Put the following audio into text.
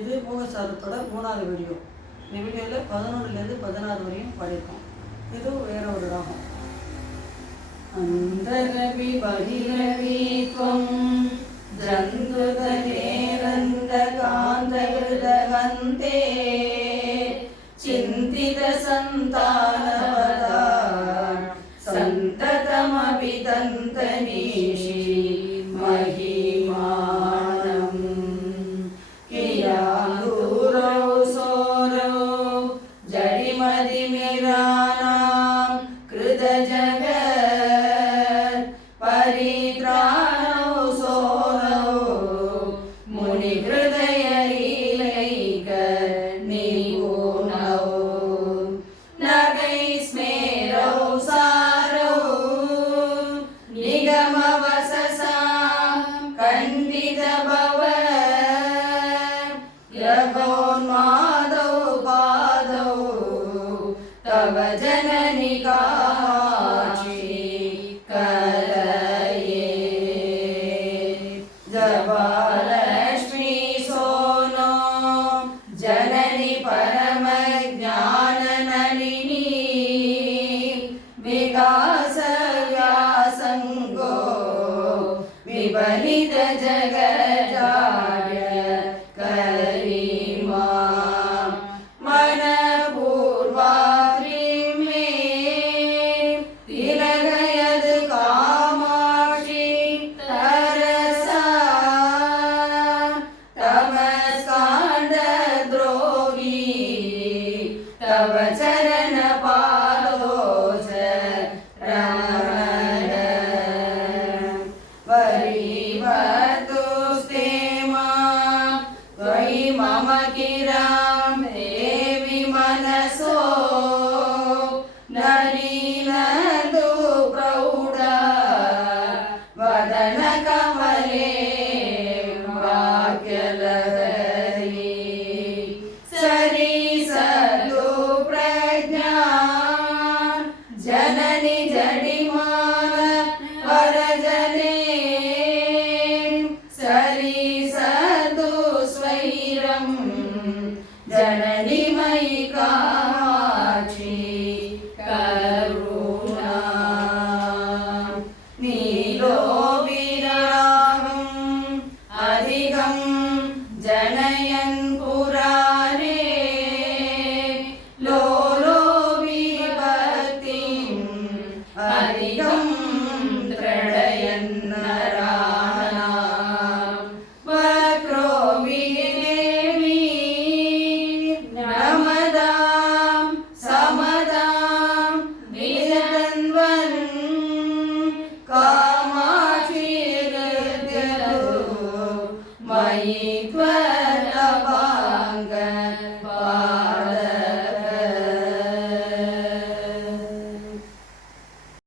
இது மூகசாரத்தோட 3வது வீடியோ. இந்த வீடியோவில் 11லேருந்து 16 வரையும் பாடியிருக்கோம். இது வேற ஒரு ராகம். அந்தரவி பகிரவி த்வம் ஜந்துதநேரந்த காந்தகிருதகந்தே சிந்தித சந்தானவதா சந்ததமபி தந்தனீஷி மஹிமானம் கியாந்தூரௌ சோரௌ ஜடிமதிமிரானாம் கிருத ஜகத் பரித்ராணௌ சோரௌ முனி ஹிருதய லீலைக நிபுணௌ நகை ஸ்மேரௌ சாரௌ நிகமவசசாம் கண்டித பவ யகோன்மாதௌ பாதௌ தவ ஜனனி காமாட்சி கலயே ஜபாலக்ஷ்மி சோனோ ஜனனி பரம ஞான நளினி விகாச வியாசங்கோ விபலித ஜகஜாய கரிமா மனபூர்வாத்ரி மே திலகயது காமாட்சி தரசா தமஸ்காண்ட துரோகி தவ சரண பாதோச ரமண வரிவதுஸ்தேமா त्वयि मम किरां देवि मनसो नरीनदु प्रौढा वदनकमले वाक्यलहरी सरिसतु प्रज्ञा जननि जडिमान वरजने सरिसतु स्वैरं जननि मयि कामाक्षि करुणा नीलो विरागम् अधिकं जनयन्